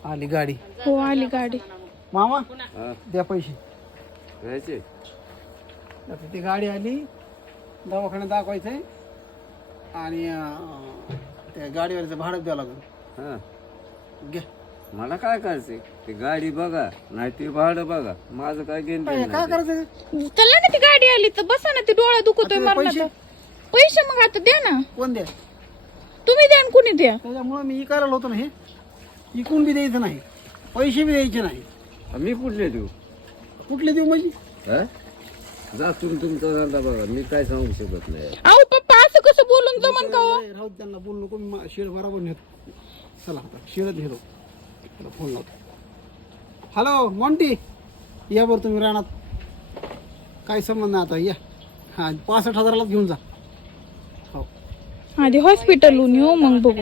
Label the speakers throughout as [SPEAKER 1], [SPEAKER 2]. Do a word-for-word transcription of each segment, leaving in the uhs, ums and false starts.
[SPEAKER 1] आली गाडी.
[SPEAKER 2] हो आली गाडी.
[SPEAKER 1] मामा
[SPEAKER 3] हा,
[SPEAKER 1] द्या पैसे.
[SPEAKER 3] घ्यायचे.
[SPEAKER 1] आता ती गाडी आली, दवाखान्यात दाखवायचंय आणि अं, त्या गाडीवरचं भाडं द्यावं लागेल.
[SPEAKER 3] हा,
[SPEAKER 1] घ्या.
[SPEAKER 3] मला काय करायचंय? ती गाडी बघा नाही ती भाडं बघा, माझं काय घेणं
[SPEAKER 1] काय
[SPEAKER 3] देणं
[SPEAKER 1] काय
[SPEAKER 3] नाही.
[SPEAKER 1] करायचं?
[SPEAKER 2] चला ना ती गाडी आली तर बसा ना, ती डोळा दुखतोय
[SPEAKER 1] आता
[SPEAKER 2] मरणाचा.
[SPEAKER 1] पैसे?
[SPEAKER 2] पैसे मग आता द्या ना,
[SPEAKER 1] कोण द्या?
[SPEAKER 2] तुम्ही द्या आणि कुणी द्या.
[SPEAKER 1] त्याच्यामुळे मी इकायला होतो ना, हे इकून बी द्यायचं नाही, पैसे बी द्यायचे नाही.
[SPEAKER 3] मी कुठले देऊ?
[SPEAKER 1] कुठले देऊ म्हणजे?
[SPEAKER 3] हा? जा तुम्ही तुमचा धंदा बघा, मी काय सांगू शकत नाही.
[SPEAKER 2] अहो पप्पा असं कसं बोलून जमन का हो?
[SPEAKER 1] राहू दे, त्यांना बोलू नको. मी शेड बरोबर नेतो. चला आता शेडच नेतो. त्याला फोन लावतो. हॅलो मॉन्टी, या बरं तुम्ही रानात. काय संबंध नाही आता, या. हां पासष्ट हजाराला घेऊन जा. हो
[SPEAKER 2] आधी हॉस्पिटलहून येऊ मग बघू.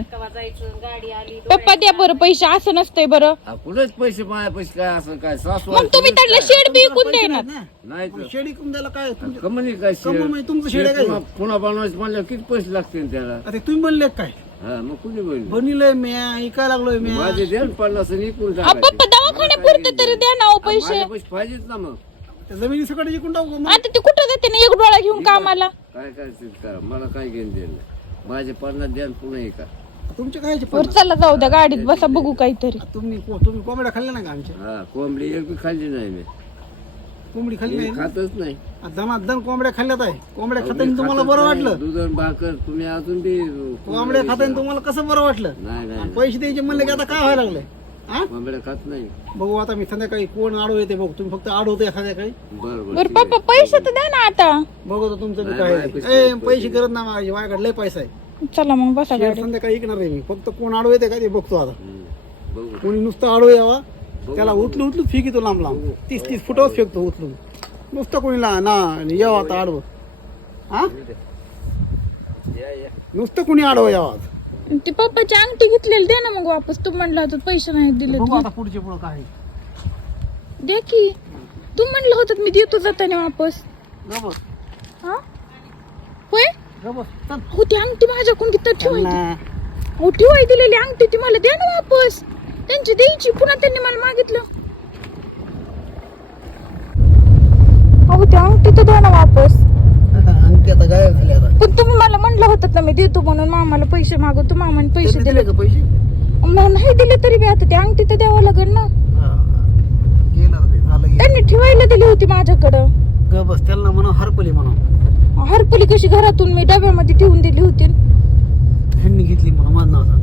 [SPEAKER 2] पप्पा द्या बरं पैसे, असं नसतंय बरं.
[SPEAKER 3] हा, कुठेच पैसे माझ्या पैसे काय असं काय सासू
[SPEAKER 2] मग तुम्ही त्याला शेड बी विकून देणार.
[SPEAKER 3] नाही
[SPEAKER 1] मग शेड इकून द्यायला काय तुमचं-
[SPEAKER 3] कमली काय
[SPEAKER 1] कमल म्हणजे तुमचं शेड आहे काय?
[SPEAKER 3] पुन्हा पुन्हा बनवायचं म्हणलं किती पैसे लागतील त्याला?
[SPEAKER 1] आता तुम्ही म्हणले काय?
[SPEAKER 3] हा, मग कुणी बोलले?
[SPEAKER 1] बनलोय मी, इकायला लागलोय मी.
[SPEAKER 3] माझे द्या ना पन्नास आणि इकून
[SPEAKER 2] अहो, पप्पा दवाखान्यापुरते तरी द्या ना हो पैसे.
[SPEAKER 3] माझे पैसे पाहिजेत ना. मग
[SPEAKER 1] त्या जमिनी सगळं इकून टाकू का मग?
[SPEAKER 2] आता ते कुठं जाते ना एक डोळा घेऊन कामाला.
[SPEAKER 3] काय करायचं करा, मला काय घेणं देणं नाही. माझे पन्नास द्या आणि पुन्हा एका.
[SPEAKER 1] तुमचे काय
[SPEAKER 2] वर चला जाऊ द्या, गाडीत बसा बघू काहीतरी.
[SPEAKER 1] तुम्ही तुम्ही कोंबड्या खाल्ल्या नाही का आमच्या?
[SPEAKER 3] हा, कोंबडी एक बी खाल्ली नाही मी.
[SPEAKER 1] कोंबडी खाल्ली
[SPEAKER 3] मी
[SPEAKER 1] नाही ना?
[SPEAKER 3] खातच नाही.
[SPEAKER 1] दनात दन कोंबड्या खाल्ल्यात आहे. कोंबड्या खाताना तुम्हाला बरं वाटलं?
[SPEAKER 3] दूध आणि भाकर तुम्ही अजून बी
[SPEAKER 1] कोंबड्या खाताना तुम्हाला कसं बरं वाटलं?
[SPEAKER 3] नाही नाही
[SPEAKER 1] आणि पैसे द्यायचे म्हणले की आता काय व्हायला लागलंय? हा
[SPEAKER 3] कोंबड्या खात नाही.
[SPEAKER 1] बघू आता मी संध्याकाळी कोण आडो येते बघू. तुम्ही फक्त आडवते संध्याकाळी.
[SPEAKER 3] बरोबर
[SPEAKER 2] बरं पप्पा पैसे तर द्या ना आता.
[SPEAKER 1] बघू तर तुमचं बी
[SPEAKER 3] नाही,
[SPEAKER 1] काय
[SPEAKER 3] नाही,
[SPEAKER 1] आहे.
[SPEAKER 3] पैसे-
[SPEAKER 1] ए, पैसे करत ना माझी माझ्याकडे लय पैसा आहे.
[SPEAKER 2] चला मग बसा
[SPEAKER 1] शेअर
[SPEAKER 2] गाडी.
[SPEAKER 1] संध्याकाळी ऐकणार आहे मी. फक्त कोण आडो येते का ते बघतो आता.
[SPEAKER 3] बघू.
[SPEAKER 1] कोणी नुसतं आडो यावा त्याला उचलू उचलू फेकितो लांब लांब. तीस तीस फुटावर फेकतो उचलून. नुसतं कोणी ला ना यावं आता आडवं. हा
[SPEAKER 3] या या.
[SPEAKER 1] नुसतं कोणी आडवं यावं.
[SPEAKER 2] ती पप्पाची अंगठी घेतलेली द्या ना मग वापस. तू म्हणला होता पैसे नाही दिले.
[SPEAKER 1] बघू आता पुढचे पुढं काय आहे.
[SPEAKER 2] द्या की. तू म्हणलं होतं मी देतो जाताना वापस.
[SPEAKER 1] गबस
[SPEAKER 2] हा होय
[SPEAKER 1] गबस चल.
[SPEAKER 2] हो ती अंगठी माझ्याकडून तिथं ठेवायची.
[SPEAKER 1] ना.
[SPEAKER 2] हो ठेवाय दिलेली अंगठी ती मला द्या ना वापस. त्यांची द्यायची, पुन्हा त्यांनी मला मागितलं. अहो ती अंगठी तर द्या ना वापस.
[SPEAKER 1] अंगठी आता गायब झाली आता.
[SPEAKER 2] पण तुम्ही मला म्हणलं होतं ना मी देतो म्हणून. मामाला पैसे मागवतो, मामाने पैसे
[SPEAKER 1] त्यांनी
[SPEAKER 2] दिले.
[SPEAKER 1] दिले का पैसे?
[SPEAKER 2] मग नाही दिले तरी बी आता ती अंगठी तर द्यावं लागेल ना.
[SPEAKER 1] हा. गेलं रे, झालं गेलं.
[SPEAKER 2] त्यांनी ठेवायला दिली होती माझ्याकडं.
[SPEAKER 1] गबस त्याला म्हणा हरपली म्हणा.
[SPEAKER 2] हरपली कशी घरातून मी डब्यामध्ये ठेवून दिली होती.
[SPEAKER 1] ह्यांनी घेतली म्हणा माझं नाव.